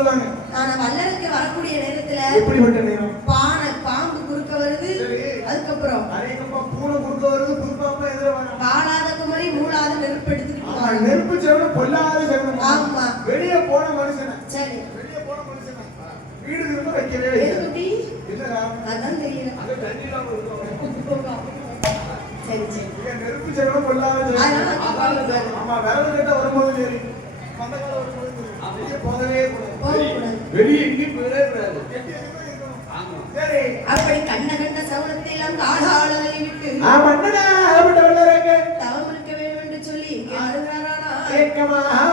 ஆனா வல்லருக்கு வரக்கூடிய நேரத்துல எப்படிப்பட்ட நேரம் பானை பாம்பு குறுக்க வருது. அதுக்கப்புறம் அரைக்கப்பா பூனை குறுக்க வருது புதுப்பாப்பா எதிர வர வாழாத குமரி மூளாத நெருப்பு போவாங்க. நெருப்பு செவன பொல்லாத செவன ஆமா. வெளியே போன மனுஷனை சரி வெளியே போன மனுஷனை வீடு திரும்ப வைக்கவே இல்ல காரணம். அதான் தெரியல அங்க தண்ணி இல்லாம இருக்கும். சரி சரி நெருப்பு செவன பொல்லாத செவன. ஆமா விரல் my house.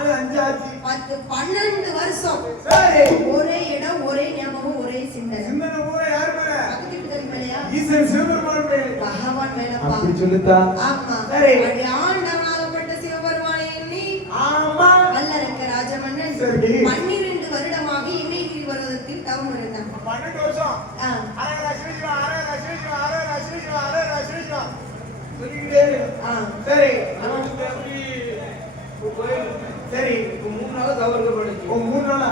நாலு பத்து பன்னெண்டு வருஷம். ஒரே இடம் ஒரே ஞாபகம் ஒரே சிந்தனை. சிந்தனை பூரா யார் மேல? ஈசன் சிவபெருமான் மேல. பகவான் மேலப்பா அப்படி சொல்லுத்தா ஆமா. சரி. அப்படி ஆண்டவனாகப்பட்ட சிவபெருமானை எண்ணி ஆமா. வல்லரக்க ராஜமன்னன் சரி. பன்னிரண்டு வருடமாக இமயகிரி பர்வதத்தில் தவம் இருந்தான் பன்னெண்டு வருஷம். சிவசிவா அரகடா சிவசிவா சொல்லிக்கிட்டே இரு. ஆ. சரி. கோயில் சரி இப்போ மூணு நாள் தவறுக்கப்படுச்சு ஓ மூணு நாளா?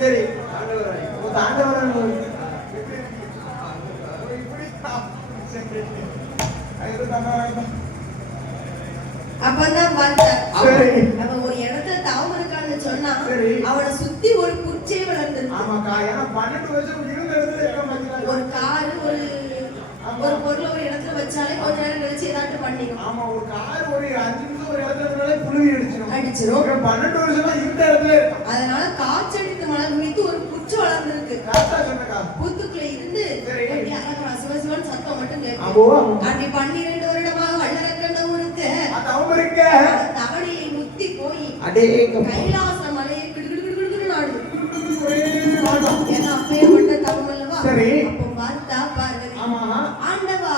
சரி ஆண்டவராய் ஓ தாண்டவரன் அப்பதான். அவன் ஒரு இடத்துல தவம் இருக்கான்னு சொன்னா. அவனை சுத்தி ஒரு குச்சை மாட்டேங்கிறாங்க ஒரு காரு ஒரு ஒரு பொருளை ஒரு இடத்துல வச்சாலே கொஞ்ச நேரம் கழிச்சு ஏதாட்டும் பண்ணிக்கும் ஆமா ஒரு கார் ஒரு அஞ்சு நிமிஷம் ஒரு இடத்துல புழுவி அடிச்சிரும். பன்னெண்டு வருஷமா இருந்த இடத்துல. அதனால மலர் குறித்து ஒரு குச்சி வளர்ந்துருக்கு. புத்துக்குள்ள இருந்து சிவசிவன் சத்தம் மட்டும் கேட்கும். அப்படி பன்னிரண்டு வருடமாக அவங்க இருக்க? தவணையை முத்தி போய் கைலாச மலையை கிடுகிடுகிடுகிடுன்னு நாடுது ஏன்னா அப்பேற்பட்ட தவம் அல்லவா. அப்போ பார்த்தா பார்வதி. ஆண்டவா?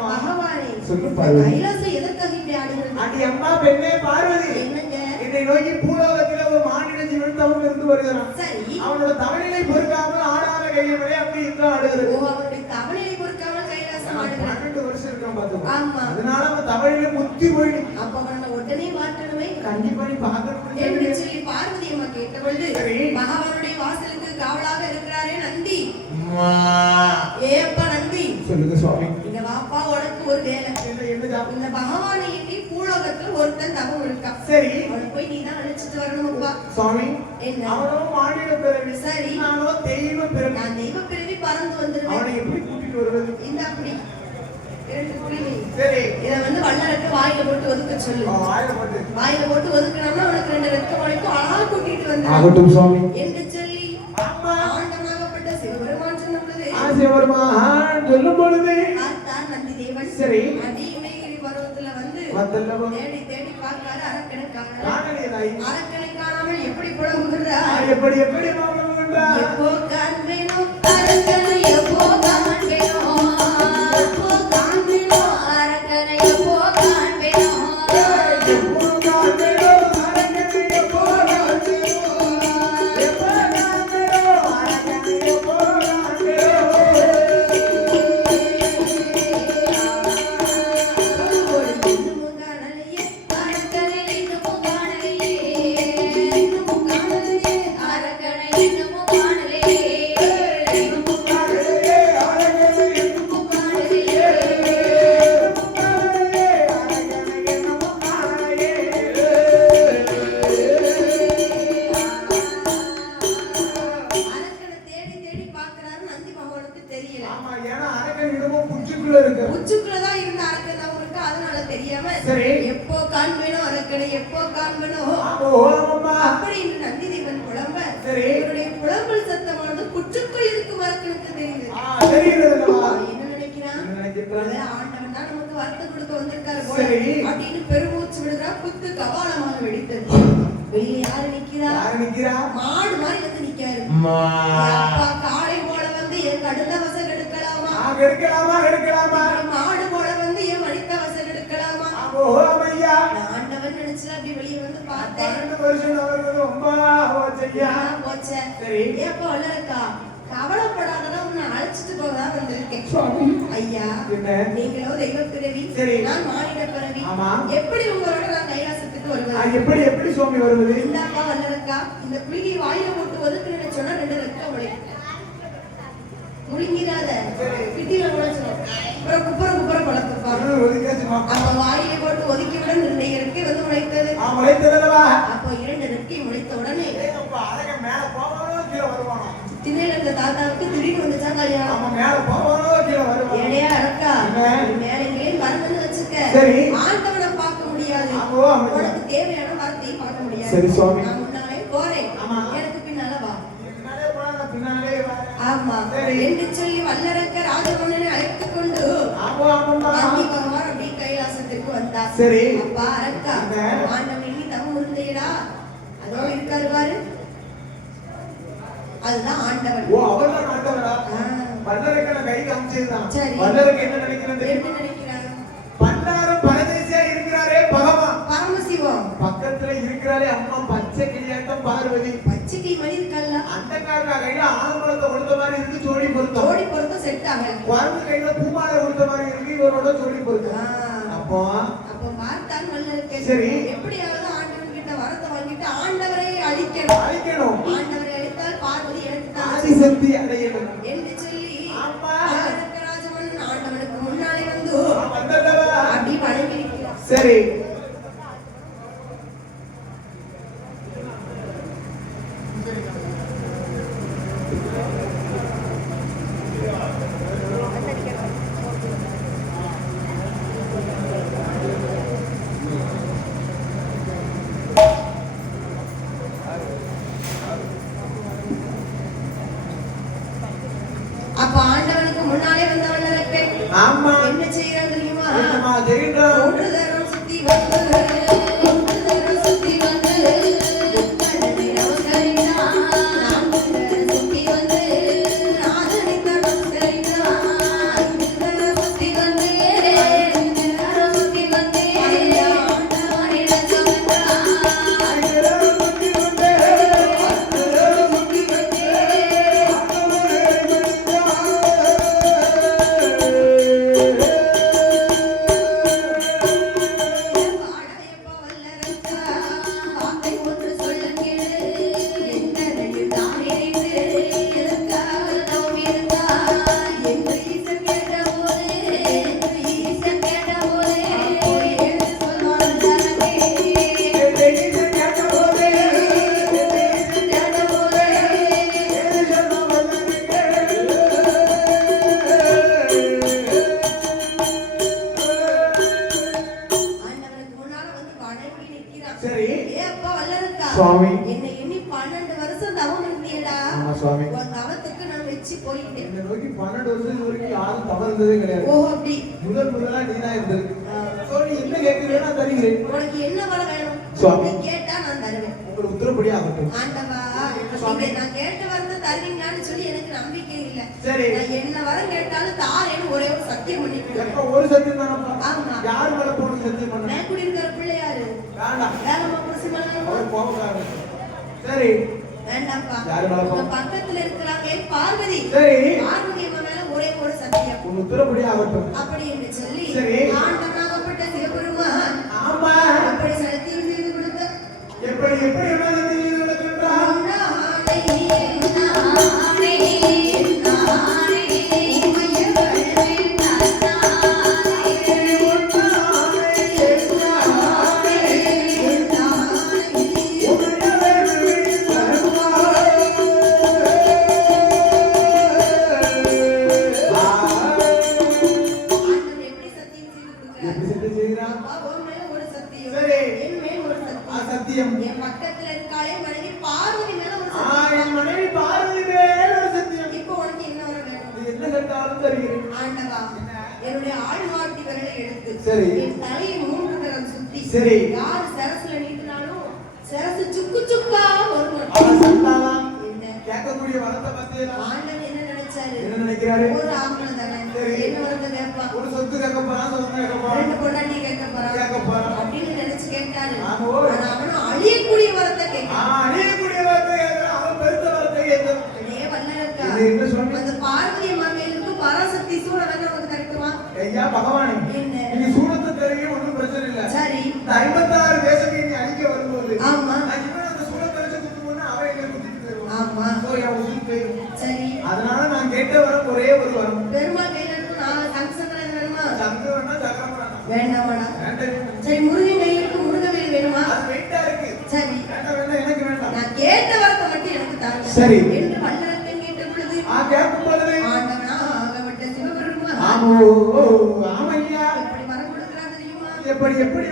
பகவானே பார்வதி. கைலாசம் எதற்காக இப்படி ஆடுகிறது அடி அம்மா பெண்ணே பார்வதி என்னங்க என்னை நோக்கி பூலோகத்தில ஒரு மாநில ஜீவன் தவம் இருந்து வருகிறான். அவனோட தவணிலை பொறுக்காமல் ஆடாத கையிலே அப்படி ஓ ஆடுகிறது. அவனுடைய தவணையை பொறுக்காமல் கைலாசம் ஆடுகிறான். பன்னெண்டு வருஷம் இருக்கான் ஆமா. அதனால அவன் தவணில முத்தி அப்ப அவனை உடனே மாற்றணுமே. கண்டிப்பா நீ என்று பாக்கணும் சொல்லி பார்வதி அம்மா கேட்டபொழுது வாசலுக்கு காவலாக இருக்கிறாரே நந்தி. ஏப்பா நந்தி. சொல்லுங்க சுவாமி. இந்த வாப்பா உனக்கு ஒரு வேலை? இந்த பகவானை எண்ணி பூலோகத்துல ஒருத்தன் தவம் இருக்கான். சரி. அவனை போய் நீ தான் அழைச்சிட்டு வரணும்ப்பா சுவாமி என்ன? அவனோ மாநில பிறவி சரி. நானோ தெய்வ பிறவி. நான் தெய்வ பிறவி பறந்து அவனை வந்துருவேன் எப்படி கூட்டிட்டு வருவது? இந்த அப்படி. இரண்டு புள்ளி சரி. இதை வந்து வல்லரக்கு வாயில போட்டு ஒதுக்க சொல்லு. வாயில போட்டு. வாயில போட்டு ஒதுக்கினோம்னா ரெண்டு வரைக்கும் அழகா கூட்டிட்டு வந்து ஆகட்டும் சுவாமி. என்று சொல்லி சொல்லும் பொழுது. தேவன் சரி. அடி வந்தல்லவா? தேடி தேடி பார்க்காரு அரக்கனுக்காக காணலியதாய். எப்படி புலம்புகிறார் எப்படி எப்படி எப்போ அப்படின்னு பெருமூச்சு விடுறா குத்து கபாலமாக வெடித்தது வெளியே யாரு நிக்கிறா யார் நிக்கிறா? மாடு மாதிரி வந்து நிக்காரு. அப்பா காளை போல வந்து என் கடுத்த வசம் எடுக்கலாமா எடுக்கலாமா, எடுக்கலாமா? மாடு போல வந்து என் வடித்த வசம் எடுக்கலாமா. நான் ஆண்டவன் நினைச்சு அப்படி வெளியே வந்து பார்த்தேன் பன்னெண்டு வருஷம் அவர்கள் ரொம்ப. நான் போச்சேன் சரி. ஏப்பா வல்லரக்கா கவலைப்படாததான் உன்னை அழைச்சிட்டு போகதா வந்திருக்கேன் சுவாமி. ஐயா என்ன? நீங்களோ தெய்வ பிறவி சரி. நான் மானிட பிறவி ஆமா. எப்படி உங்களோட நான் கைலாசத்துக்கு ஆ, வருவது எப்படி எப்படி சுவாமி வருவது இந்தாப்பா வல்லரக்கா இந்த புளிகை வாயில போட்டு ஒதுக்கு நினைச்சோன்னா ரெண்டு ரெக்க உழைக்கும் முழுங்கிறாத சரி. பிட்டியில உழைச்சிடும் அப்புறம் குப்புற குப்புற பழக்கப்பா. அப்ப வாயில போட்டு ஒதுக்கி விட ரெண்டு இறக்கை வந்து முளைத்ததல்லவா? அப்போ இரண்டு ரெக்கை முளைத்த உடனே மேல போவானோ, கீழே வருவானோ? திண்ணையில இருந்த தாத்தாவுக்கு திடீர்னு வந்துச்சா கல்யாணம் ஆமா, மேல போவானோ, கீழே வருவானோ? மேல வரணும்னு வச்சுக்க சரி. ஆண்டவனை பார்க்க முடியாது. உனக்கு தேவையான வார்த்தையும் பார்க்க முடியாது சரி, சுவாமி. நான் முன்னாலே போறேன். எனக்கு பின்னால வா. ஆமா. என்று சொல்லி வல்லரக்க ராஜமன்னனை அழைத்துக் கொண்டு பகவான் கைலாசத்திற்கு வந்தார் சரி. அப்பா அரக்கா? ஆண்டவன் எண்ணி தவம் இருந்தேடா அதோ இருக்காரு பாரு அதுதான் ஆண்டவன் ஓ, அவர்தான் ஆண்டவரா? ஆ. வல்லரக்கனை கை காமிச்சதுதான். சரி. வல்லரக்கு என்ன நினைக்கிறது தெரியுமா? பண்டாரம் பரதேசியா இருக்கிறாரே பகவான் பரமசிவம் பக்கத்துல இருக்கிறாரே அம்மா பச்சை கிளியாட்டம் பார்வதி பச்சைக்கை மணி இருக்கல்ல அந்த காக்கா கையில ஆலமரத்தை கொடுத்த மாதிரி இருக்கு ஜோடி பொருத்தம் தோடி பொறுத்த செட் ஆகல குரங்கு கையில பூமாலை கொடுத்த மாதிரி இருக்கு இவரோட ஜோடி பொருத்தம். அப்போ பார்த்தான் வல்லரக்கன் சரி. எப்படியாவது ஆண்டவன் கிட்ட வரத்தை வாங்கிட்டு ஆண்டவரை அழிக்கணும் அழிக்கணும் ஆண்டவரை எனக்கு தான் ஆதிசக்தி அடையணும் என்று சொல்லி ஆண்டவனுக்கு முன்னாலே வந்து? அப்படி சரி அப்ப ஆண்டவனுக்கு முன்னாலே வந்த வல்லரக்கன் ஆமா என்ன செய்யறான் தெரியுமா? ஒன்று தரம் சுத்தி வந்து பன்னெண்டு வருஷம் தவம். உன் தவத்துக்கு நான் மெச்சி போயிட்டேன். என்னை நோக்கி பன்னெண்டு வருஷம் இது வரைக்கும் யாரும் தவறு இருந்ததே கிடையாது. ஓ அப்படி. முதல் முதலா நீ தான் இருந்திருக்கு. ஆ. So, நீ என்ன கேட்கிறீங்க நான் தருகிறேன். உனக்கு என்ன வர வேணும்? சுவாமி. கேட்டா நான் தருவேன். உங்கள் உத்தரப்படி ஆகட்டும். ஆண்டவா சுவாமி. நான் கேட்ட வரத்தை தருவீங்களான்னு சொல்லி எனக்கு நம்பிக்கை இல்ல. சரி. நான் என்ன வரம் கேட்டாலும் தாரேன்னு ஒரே ஒரு சத்தியம் ஒரு தானப்பா ஆமா. யார் மேல போன சத்தியம் பண்ண நான் குடி இருக்கிற பிள்ளையாரு. வேண்டாம். சரி. வேண்டாம்ப்பா பக்கத்துல இருக்கிறாங்க பார்வதி. சரி. பார்வதி மேல ஒரே ஒரு சத்தியம். உன் உத்தரப்படி ஆகட்டும். அப்படி என்று சொல்லி சரி. ஆண்டவனாகப்பட்ட சிவபெருமான் ஆமா. அப்படி சத்தியம் செய்து கொடுத்த எப்படி எப்படி? என்ன கேட்கக்கூடிய வரத்தை பத்தியா ஆண்டவன் என்ன நினைச்சாரு? என்ன நினைக்கிறாரு? ஒரு ஆம்பளை தானே. என்ன வரத கேட்பான் ஒரு சொத்து கேட்க போறான் சொத்து கேட்க போறான் ரெண்டு பொண்டாட்டி கேட்க போறான் கேட்க போறான். அப்படின்னு நினைச்சு கேட்டாரு. ஆனா அவனும் அழியக்கூடிய வரத்தை கேட்கிறான் அழியக்கூடிய வார்த்தை கேட்கிறான் அவன் பெருத்த வார்த்தை கேட்கிறான் அதே வல்லரக்கா. இது என்ன சுவாமி? அந்த பார்வதி அம்மா மேலுக்கு பராசக்தி சூழ வந்து நமக்கு தடுக்குமா ஐயா பகவானே என்ன? நீ சூடத்தை தருவீங்க ஒண்ணும் பிரச்சனை இல்ல. சரி. ஐம்பத்தாறு தேசத்தை நீ அழிக்க வரும்போது ஆமா. நான் இவன் அந்த சூடத்தை வச்சு குத்து போனா அவன் என்ன குத்திட்டு தருவான் ஆமா So, என் உசுரு போயிரும். சரி அதனால நான் கேட்ட வரம் ஒரே ஒரு வரம் பெருமாள் கையில இருக்கும் நான் சங்கசங்கரன் வேணுமா? சங்கம் வேணா சக்கரம் வேணாம் வேண்டாமாடா வேண்டாம். சரி முருகன் கையில இருக்கும் முருகவேல் வேணுமா? அது வெயிட்டா இருக்கு. சரி. எனக்கு வேண்டாம். நான் கேட்ட வரத்தை மட்டும் எனக்கு தாங்க. சரி. என்று வல்லரக்கன் கேட்ட பொழுது ஆ கேட்கும் பொழுது. ஆண்டவனா ஆகப்பட்ட சிவபெருமான். ஆமோ ஆமையா. எப்படி வரம் கொடுக்கிறான் தெரியுமா? எப்படி எப்படி?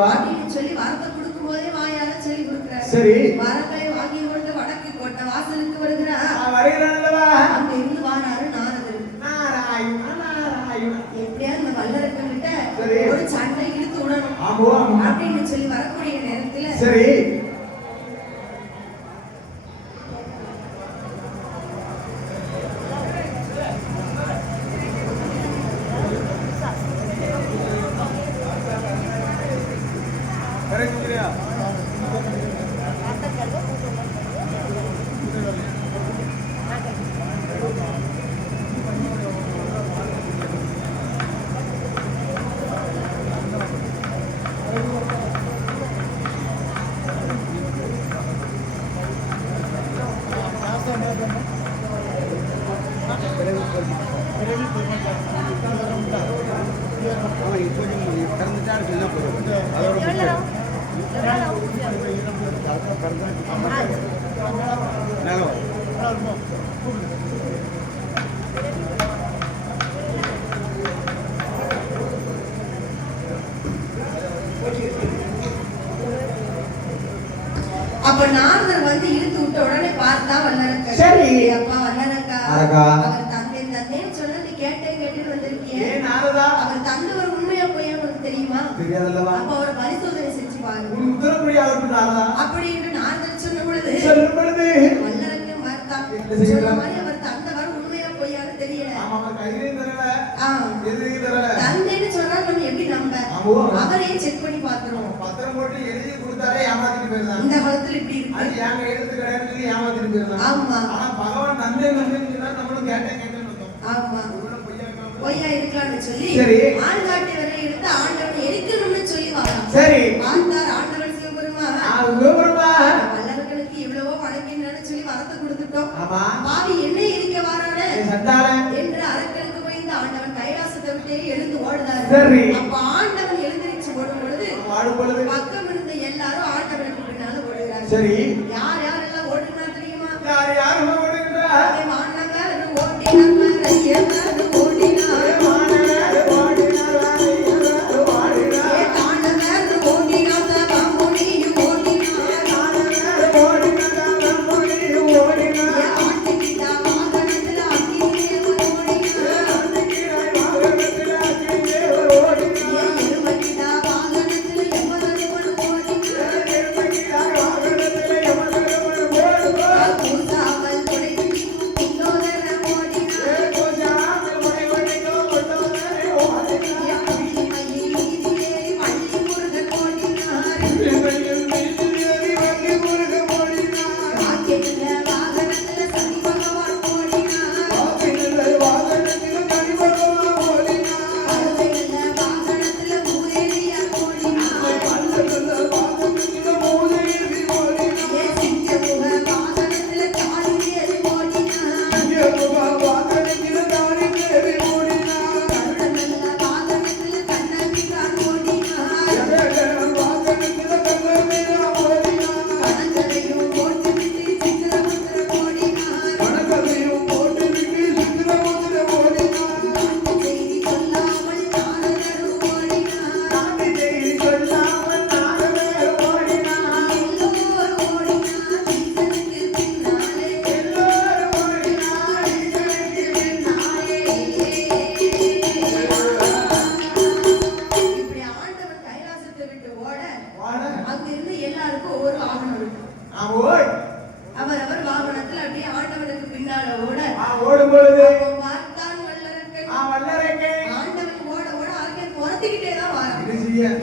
அல்லவா சொல்லி வரத்தை கொடுக்கும் போதே வாயால சொல்லி கொடுக்குறாரு சரி. வரங்களை வாங்கி கொண்டு வடக்கு கோட்டை வாசலுக்கு அப்ப நாரதர் வந்து இழுத்து விட்ட உடனே பார்த்தா வல்லரக்கா. சரி. அப்பா வல்லரக்கா? அரக்கா. அவர் தந்தை தந்தைன்னு சொன்ன நீ கேட்டேன் கேட்டுட்டு வந்திருக்கியே. ஏன் நாரதா. அவர் தந்தவர் உண்மையா போய் உனக்கு தெரியுமா? தெரியாதல்லவா? அப்ப அவரை பரிசோதனை செஞ்சு பாரு உன் உத்தரப்படி ஆகட்டும் நாரதா. அப்படி என்று நாரதர் சொன்ன பொழுது சொல்லும் மாதிரி அவர் தந்தவர் உண்மையா பொய்யான்னு தெரியல. தந்தைன்னு சொன்னா நம்ம எப்படி நம்ப. அவரே செக் பண்ணி பாத்துருவோம் பத்திரம் போட்டு எழுதி கொடுத்தாலே ஏமாத்திட்டு இந்த காலத்துல இப்படி அது இருக்கு எழுத்து கிடையாது சொல்லி ஏமாத்திட்டு ஆமா. ஆனா பகவான் நன்மை நன்மைன்னு சொன்னா நம்மளும் இருந்தோம் ஆமா. பொய்யா இருக்கலாம்னு சொல்லி சரி. ஆள்காட்டி வரை எடுத்து ஆண்டவன் எரிக்கணும்னு சொல்லி வரான் சரி ஆண்டவன் சிவபெருமான் கொடுத்துட்டோம் ஆமா. பாவி என்ன எரிக்க வரானே? என்று அரக்கனுக்கு பயந்து ஆண்டவன் கைலாசத்தை விட்டே எழுந்து ஓடுதாரு சரி. அப்ப ஆண்டவன் எழுந்திருச்சு ஓடும் பொழுது வாடும் பொழுது. பக்கம் இருந்த எல்லாரும் ஆண்டவனுக்கு பின்னால ஓடுகிறாங்க சரி. அங்கிருந்து எல்லாருக்கும் ஒவ்வொரு வாகனம் இருக்கு ஆ, ஓய். அவரவர் வாகனத்துல அப்படியே ஆண்டவனுக்கு பின்னால ஓட ஓடும் பொழுது பார்த்தான் வல்லரக்கன். ஆண்டவன் ஓட ஓட அரக்கன் துரத்திக்கிட்டே தான் வரான்.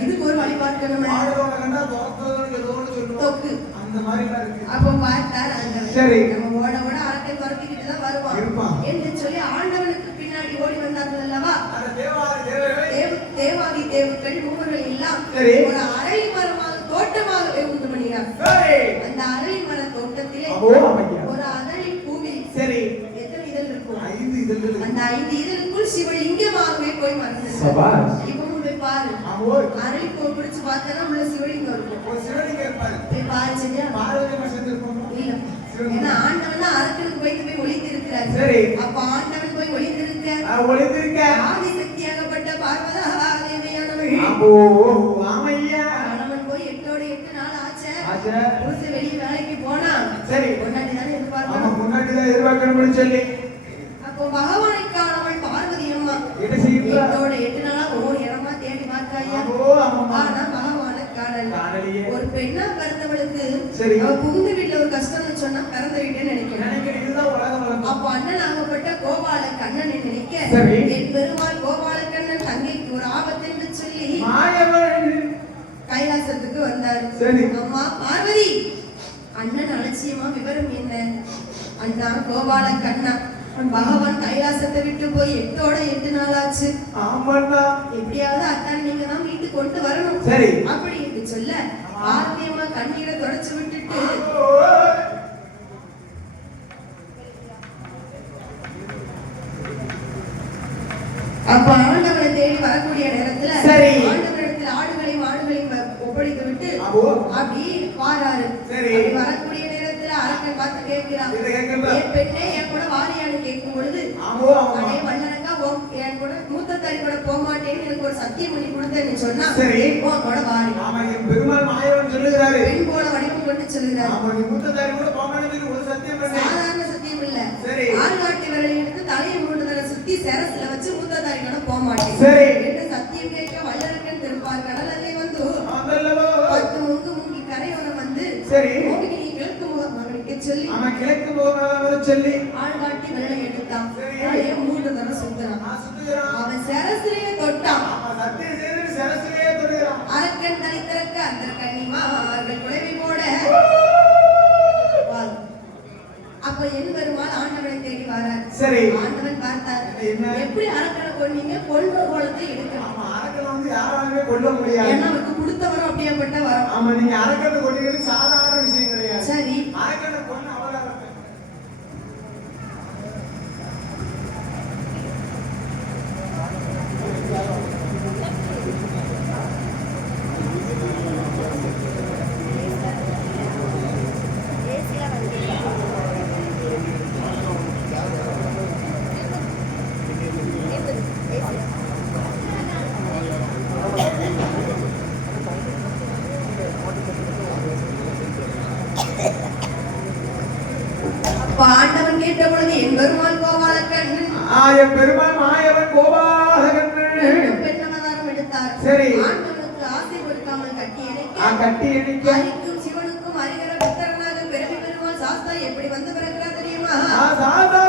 இதுக்கு ஒரு வழிபாட்டு. தொக்கு அந்த. அப்போ பார்த்தார் ஆண்டவன். நம்ம ஓட ஓட அரக்கன் துரத்திக்கிட்டு தான் வருவான். என்று சொல்லி ஆண்டவனுக்கு பின்னாடி ஓடி வந்தார்கள் அல்லவா தேவாதி தேவர்கள் தேவ தேவாதி தேவர்கள் மூவர்கள் எல்லாம். ஒரு அரளி அப்போ அமைக்க. ஒரு அரளி பூவில் சரி. எத்தனை இதழ் இருக்கும் ஐந்து இதழ்கள் அந்த ஐந்து இதழுக்குள் சிவலிங்கமாகவே போய் மறந்து சபாஷ். இப்ப போய் பாரு ஆ, ஓய். அரளி பூ பிடிச்சு பார்த்தா உள்ள சிவலிங்கம் இருக்கும் ஒரு சிவலிங்கம் இருப்பாரு. போய் பாரு சரியா பாரதியம்மா செஞ்சிருப்போமா? இல்ல ஏன்னா ஆண்டவன் அரக்கனுக்கு போய் போய் ஒளிந்து இருக்கிறார் சரி. அப்ப ஆண்டவன் போய் ஒளிந்து இருக்க ஆ, ஒளிந்திருக்க. ஆதிசக்தியாகப்பட்ட பார்வதா தேவையானவள் ஆமையா. கணவன் போய் எட்டோட எட்டு நாள் ஆச்சு ஆச்சே. புருஷன் வெளியே வேலைக்கு போனா சரி. தானே எதிர்பார்க்கணும் முன்னாடி தான் எதிர்பார்க்கணும்னு சொல்லி அப்போ பகவானை காணவள் பார்வதி அம்மா என்ன செய்யுங்களா? எட்டு நாளா ஒவ்வொரு இடமா தேடி பார்த்தாயா. ஆனா பகவானை காணல காணலையே. ஒரு பெண்ணா பிறந்தவளுக்கு சரி. அவ புகுந்த வீட்டுல ஒரு கஷ்டம்னு சொன்னா பிறந்த வீட்டுன்னு நினைக்கிறேன். அப்போ அண்ணன் ஆகப்பட்ட கோபால கண்ணனை நினைக்க. என் பெருமாள் கோபால கண்ணன் தங்கைக்கு ஒரு ஆபத்து என்று சொல்லி. கைலாசத்துக்கு வந்தார். அம்மா பார்வதி அண்ணன் அலட்சியமா விவரம் என்ன அண்ணா கோபால கண்ணா பகவான் கைலாசத்தை விட்டு போய் எட்டோட எட்டு நாள் ஆச்சு ஆமாண்ணா. எப்படியாவது அத்தான் நீங்க தான் வீட்டுக்கு கொண்டு வரணும் சரி. அப்படி என்று சொல்ல பார்த்தியம்மா கண்ணீரை தொடச்சு விட்டுட்டு. அப்ப ஆண்டவனை தேடி வரக்கூடிய நேரத்துல சரி. ஆண்டவனிடத்தில் ஆடுகளையும் மாடுகளையும் வ- ஒப்படைத்து விட்டு. அப்படி வாராரு. வரக்கூடிய நேரத்துல அரக்கன் பார்த்து கேட்கிறான்? என் பெண்ணே என் கூட வாரியான்னு கேட்கும் பொழுது வல்லரக்கா உன் என் கூட மூத்த தாய் கூட போக மாட்டேன்னு எனக்கு ஒரு சத்தியம் பண்ணி கொடுத்தேன்னு சொன்னா சரி. உன் கூட வாரி. பெருமாள் மாயவன் சொல்லுகிறாரு. பெண் போல வடிவம் கொண்டு சொல்லுகிறார். ஆமா நீ முத்தத்தாரி கூட போகணும் ஒரு சத்தியம் சாதாரண சத்தியம் இல்ல. சரி. ஆள்காட்டி விரலை எடுத்து தலையை மூன்று தடவை சுத்தி சரசுல வச்சு மூத்த கூட போக மாட்டேன் சரி. என்று சத்தியம் கேட்க வல்லரக்கன் திருப்பார் கடலே வந்து அதல்லவோ பத்து முங்கு முங்கி கரையோரம் வந்து சரி. மோகினி கிழக்கு முகம் மகனுக்கு சொல்லி அவன் கிழக்கு சொல்லி. ஆள்காட்டி விரலை எடுத்தான். சரி. தலையை மூன்று நான் சுத்துகிறான். அவன் சரசிலேயே தொட்டான். அரக்கன் தனி திறக்க அந்த கன்னிமார்கள் குழவி போட. அப்ப என் பெருமாள் ஆண்டவனை தேடி வரார். சரி. ஆண்டவன் பார்த்தார்? எப்படி அரக்கனை கொன்னீங்க? கொன்ற கோலத்தை எடுக்கணும் அரக்கனை வந்து யாராலுமே கொல்ல முடியாது. ஏன்னா அவருக்கு கொடுத்த வரம் அப்படியேப்பட்ட வரம். ஆமா நீங்க அரக்கனை கொண்டீங்கன்னு சாதாரண விஷயம் கிடையாது சரி. அரக்கனை கொண்டு பெருமாள் கோபால ஆய பெருமாள் மாயவன் கோபால கண்ணன் பெண்ணமதாரம் எடுத்தார். சரி. ஆண்களுக்கு ஆசை கொடுக்காமல் கட்டி இணைக்க. கட்டி இணைக்க. ஹரிக்கும் சிவனுக்கும் ஹரிகர புத்தரனாக பெருமை பெருமாள் சாஸ்தா எப்படி வந்து பிறக்கிறார் தெரியுமா? சாஸ்தா